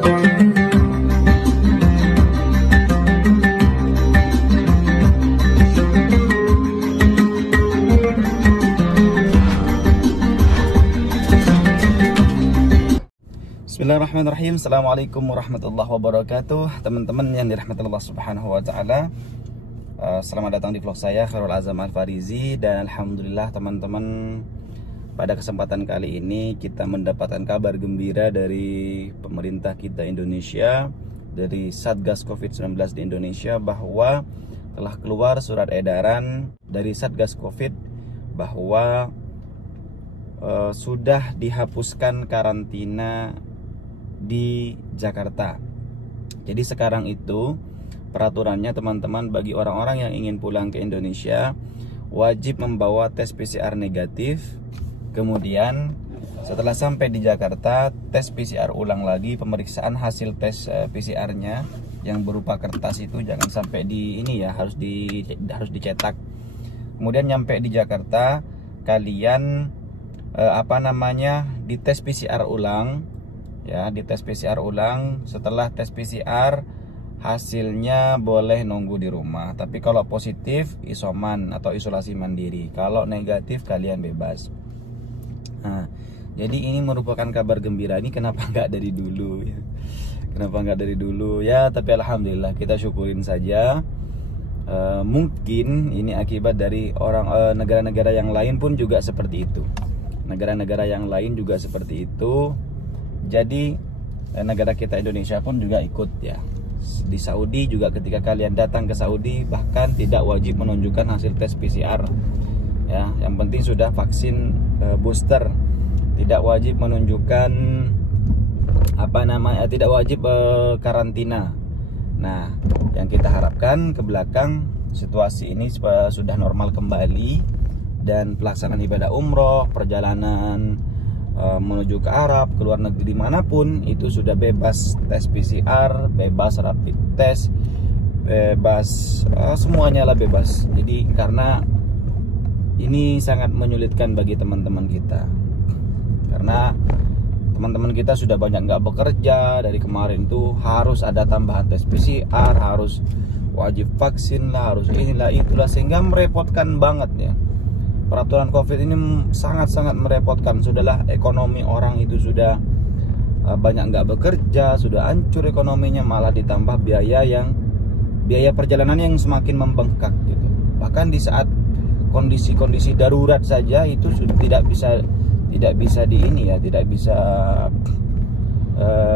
Bismillahirrahmanirrahim. Assalamualaikum warahmatullahi wabarakatuh. Teman-teman yang dirahmati Allah Subhanahu wa taala, selamat datang di vlog saya Khairul Azam Al-Farizi. Dan alhamdulillah teman-teman, pada kesempatan kali ini kita mendapatkan kabar gembira dari pemerintah kita Indonesia, dari Satgas Covid-19 di Indonesia, bahwa telah keluar surat edaran dari Satgas Covid bahwa sudah dihapuskan karantina di Jakarta. Jadi sekarang itu peraturannya teman-teman, bagi orang-orang yang ingin pulang ke Indonesia wajib membawa tes PCR negatif. Kemudian setelah sampai di Jakarta, tes PCR ulang lagi, pemeriksaan hasil tes PCR-nya yang berupa kertas itu jangan sampai di ini ya, harus dicetak. Kemudian nyampe di Jakarta, kalian dites PCR ulang. Ya, dites PCR ulang. Setelah tes PCR hasilnya boleh nunggu di rumah. Tapi kalau positif isoman atau isolasi mandiri. Kalau negatif kalian bebas. Nah, jadi ini merupakan kabar gembira. Ini kenapa nggak dari dulu ya? Kenapa nggak dari dulu ya? Tapi alhamdulillah kita syukurin saja. Mungkin ini akibat dari negara-negara yang lain pun juga seperti itu. Negara-negara yang lain juga seperti itu. Jadi negara kita Indonesia pun juga ikut ya. Di Saudi juga, ketika kalian datang ke Saudi bahkan tidak wajib menunjukkan hasil tes PCR. Ya, yang penting sudah vaksin booster. Tidak wajib menunjukkan tidak wajib karantina. Nah, yang kita harapkan ke belakang situasi ini sudah normal kembali, dan pelaksanaan ibadah umroh, perjalanan menuju ke Arab, ke luar negeri dimanapun itu sudah bebas tes PCR, bebas rapid test, bebas semuanya lah bebas. Jadi karena ini sangat menyulitkan bagi teman-teman kita, karena teman-teman kita sudah banyak nggak bekerja. Dari kemarin tuh harus ada tambahan tes PCR, harus wajib vaksin lah, harus inilah itulah, sehingga merepotkan banget ya. Peraturan Covid ini sangat-sangat merepotkan. Sudahlah ekonomi orang itu sudah banyak nggak bekerja, sudah hancur ekonominya, malah ditambah biaya perjalanan yang semakin membengkak gitu. Bahkan di saat kondisi-kondisi darurat saja itu sudah tidak bisa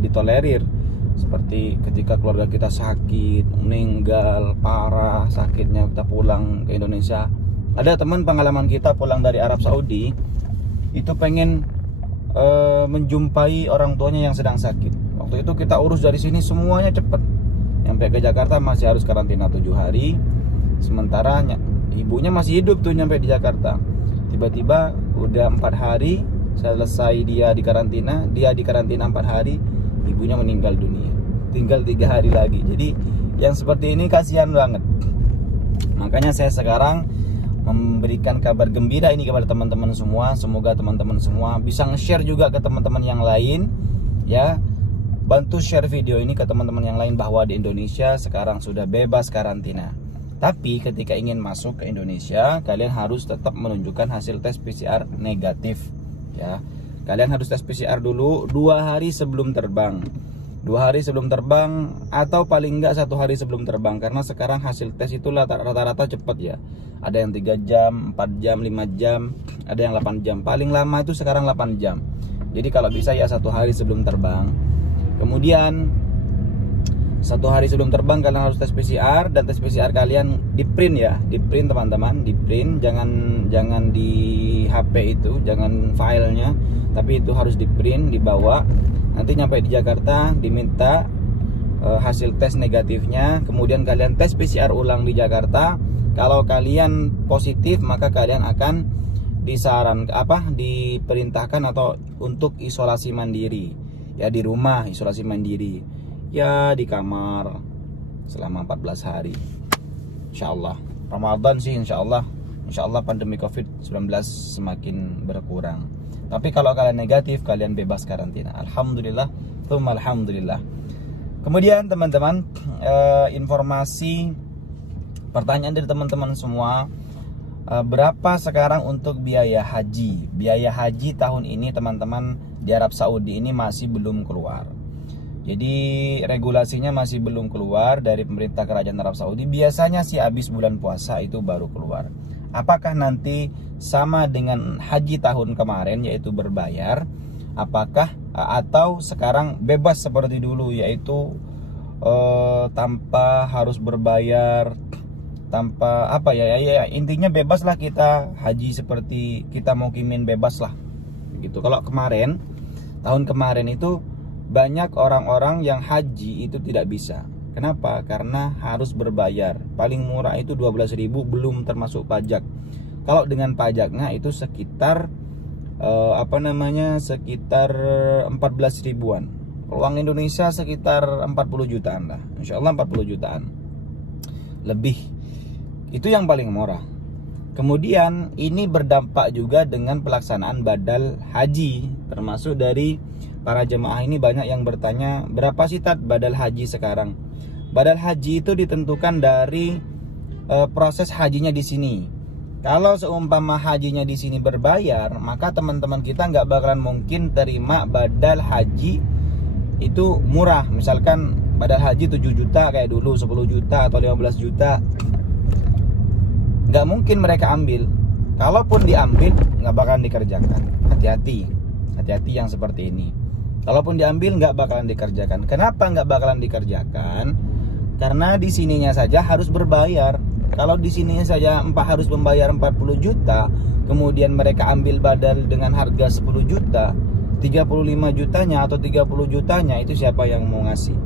ditolerir. Seperti ketika keluarga kita sakit, meninggal parah, sakitnya kita pulang ke Indonesia. Ada teman pengalaman kita pulang dari Arab Saudi, itu pengen menjumpai orang tuanya yang sedang sakit. Waktu itu kita urus dari sini semuanya cepat. Nyampe ke Jakarta masih harus karantina 7 hari. Sementara ibunya masih hidup tuh nyampe di Jakarta. Tiba-tiba udah 4 hari selesai dia di karantina 4 hari, ibunya meninggal dunia. Tinggal 3 hari lagi. Jadi yang seperti ini kasihan banget. Makanya saya sekarang memberikan kabar gembira ini kepada teman-teman semua. Semoga teman-teman semua bisa nge-share juga ke teman-teman yang lain ya. Bantu share video ini ke teman-teman yang lain bahwa di Indonesia sekarang sudah bebas karantina. Tapi ketika ingin masuk ke Indonesia, kalian harus tetap menunjukkan hasil tes PCR negatif ya. Kalian harus tes PCR dulu 2 hari sebelum terbang. 2 hari sebelum terbang, atau paling enggak 1 hari sebelum terbang. Karena sekarang hasil tes itu rata-rata cepat ya. Ada yang 3 jam, 4 jam, 5 jam, ada yang 8 jam. Paling lama itu sekarang 8 jam. Jadi kalau bisa ya 1 hari sebelum terbang. Kemudian 1 hari sebelum terbang kalian harus tes PCR, dan tes PCR kalian di print ya. Di print teman-teman, di print, jangan di HP itu, jangan filenya, tapi itu harus di print, dibawa. Nanti nyampe di Jakarta diminta hasil tes negatifnya. Kemudian kalian tes PCR ulang di Jakarta. Kalau kalian positif, maka kalian akan diperintahkan atau untuk isolasi mandiri ya, di rumah isolasi mandiri ya, di kamar selama 14 hari. Insyaallah Ramadan sih, insyaallah pandemi Covid-19 semakin berkurang. Tapi kalau kalian negatif, kalian bebas karantina. Alhamdulillah Alhamdulillah. Kemudian teman-teman, informasi pertanyaan dari teman-teman semua, berapa sekarang untuk biaya haji? Biaya haji tahun ini teman-teman di Arab Saudi ini masih belum keluar. Jadi regulasinya masih belum keluar dari pemerintah kerajaan Arab Saudi. Biasanya sih habis bulan puasa itu baru keluar. Apakah nanti sama dengan haji tahun kemarin yaitu berbayar? Apakah atau sekarang bebas seperti dulu yaitu tanpa harus berbayar, tanpa apa ya, intinya bebas lah kita haji seperti kita mau kimin, bebas lah gitu. Kalau kemarin, tahun kemarin itu banyak orang-orang yang haji itu tidak bisa. Kenapa? Karena harus berbayar. Paling murah itu 12.000 belum termasuk pajak. Kalau dengan pajaknya itu sekitar sekitar 14 ribuan. Uang Indonesia sekitar 40 jutaan lah. Insya Allah 40 jutaan lebih. Itu yang paling murah. Kemudian ini berdampak juga dengan pelaksanaan badal haji. Termasuk dari para jemaah ini banyak yang bertanya, berapa sih Tat badal haji sekarang? Badal haji itu ditentukan dari proses hajinya di sini. Kalau seumpama hajinya di sini berbayar, maka teman-teman kita nggak bakalan mungkin terima badal haji itu murah. Misalkan badal haji 7 juta kayak dulu, 10 juta atau 15 juta. Nggak mungkin mereka ambil. Kalaupun diambil, nggak bakalan dikerjakan. Hati-hati yang seperti ini. Kalaupun diambil, nggak bakalan dikerjakan. Kenapa nggak bakalan dikerjakan? Karena di sininya saja harus berbayar. Kalau di sini saja harus membayar 40 juta, kemudian mereka ambil badal dengan harga 10 juta, 35 jutanya atau 30 jutanya itu siapa yang mau ngasih?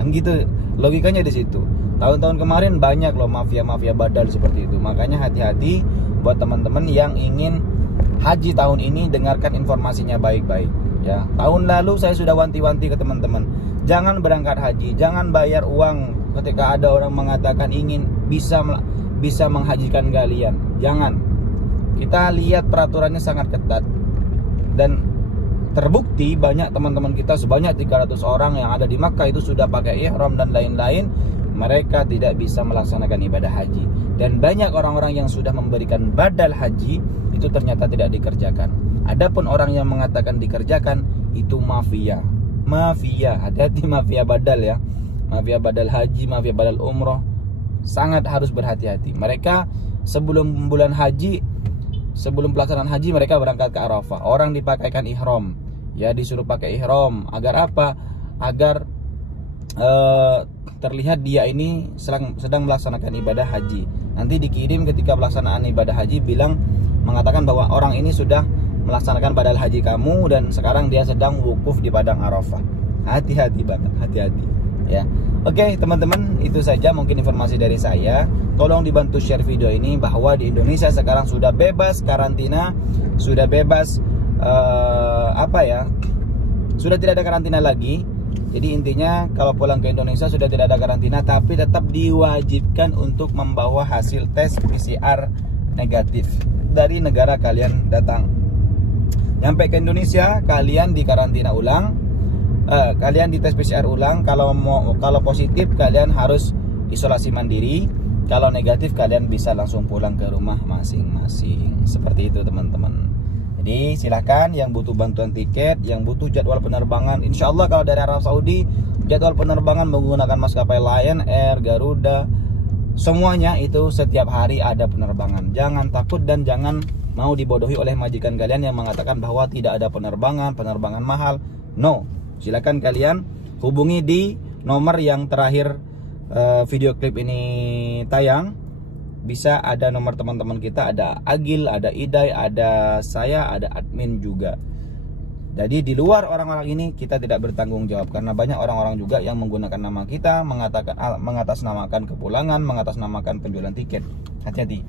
Kan gitu logikanya di situ. Tahun-tahun kemarin banyak loh mafia-mafia badal seperti itu. Makanya hati-hati buat teman-teman yang ingin haji tahun ini, dengarkan informasinya baik-baik ya. Tahun lalu saya sudah wanti-wanti ke teman-teman, jangan berangkat haji, jangan bayar uang ketika ada orang mengatakan ingin bisa menghajikan kalian. Jangan. Kita lihat peraturannya sangat ketat dan terbukti banyak teman-teman kita sebanyak 300 orang yang ada di Makkah itu sudah pakai ihram dan lain-lain, mereka tidak bisa melaksanakan ibadah haji. Dan banyak orang-orang yang sudah memberikan badal haji itu ternyata tidak dikerjakan. Adapun orang yang mengatakan dikerjakan itu mafia. Hati-hati mafia badal ya. Mafia badal haji, mafia badal umroh, sangat harus berhati-hati. Mereka sebelum bulan haji, sebelum pelaksanaan haji mereka berangkat ke Arafah. Orang dipakaikan ihram, ya disuruh pakai ihram. Agar apa? Agar terlihat dia ini sedang melaksanakan ibadah haji. Nanti dikirim ketika pelaksanaan ibadah haji mengatakan bahwa orang ini sudah melaksanakan badal haji kamu dan sekarang dia sedang wukuf di padang Arafah. Hati-hati banget, hati-hati ya. Oke teman-teman, itu saja mungkin informasi dari saya. Tolong dibantu share video ini bahwa di Indonesia sekarang sudah bebas karantina, sudah bebas sudah tidak ada karantina lagi. Jadi intinya kalau pulang ke Indonesia sudah tidak ada karantina, tapi tetap diwajibkan untuk membawa hasil tes PCR negatif dari negara kalian datang. Nyampe ke Indonesia kalian dikarantina ulang. Kalian dites PCR ulang. Kalau positif kalian harus isolasi mandiri. Kalau negatif kalian bisa langsung pulang ke rumah masing-masing. Seperti itu teman-teman. Jadi silahkan yang butuh bantuan tiket, yang butuh jadwal penerbangan, insya Allah kalau dari Arab Saudi jadwal penerbangan menggunakan maskapai Lion Air, Garuda, semuanya itu setiap hari ada penerbangan. Jangan takut dan jangan mau dibodohi oleh majikan kalian yang mengatakan bahwa tidak ada penerbangan mahal. No. Silakan kalian hubungi di nomor yang terakhir video klip ini tayang. Bisa ada nomor teman-teman kita, ada Agil, ada Idai, ada saya, ada admin juga. Jadi di luar orang-orang ini kita tidak bertanggung jawab, karena banyak orang-orang juga yang menggunakan nama kita mengatasnamakan kepulangan, mengatasnamakan penjualan tiket. Hati-hati.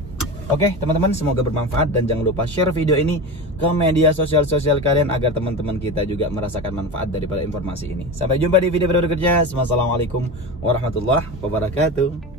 Oke teman-teman, semoga bermanfaat dan jangan lupa share video ini ke media sosial kalian agar teman-teman kita juga merasakan manfaat daripada informasi ini. Sampai jumpa di video berikutnya. Wassalamualaikum warahmatullahi wabarakatuh.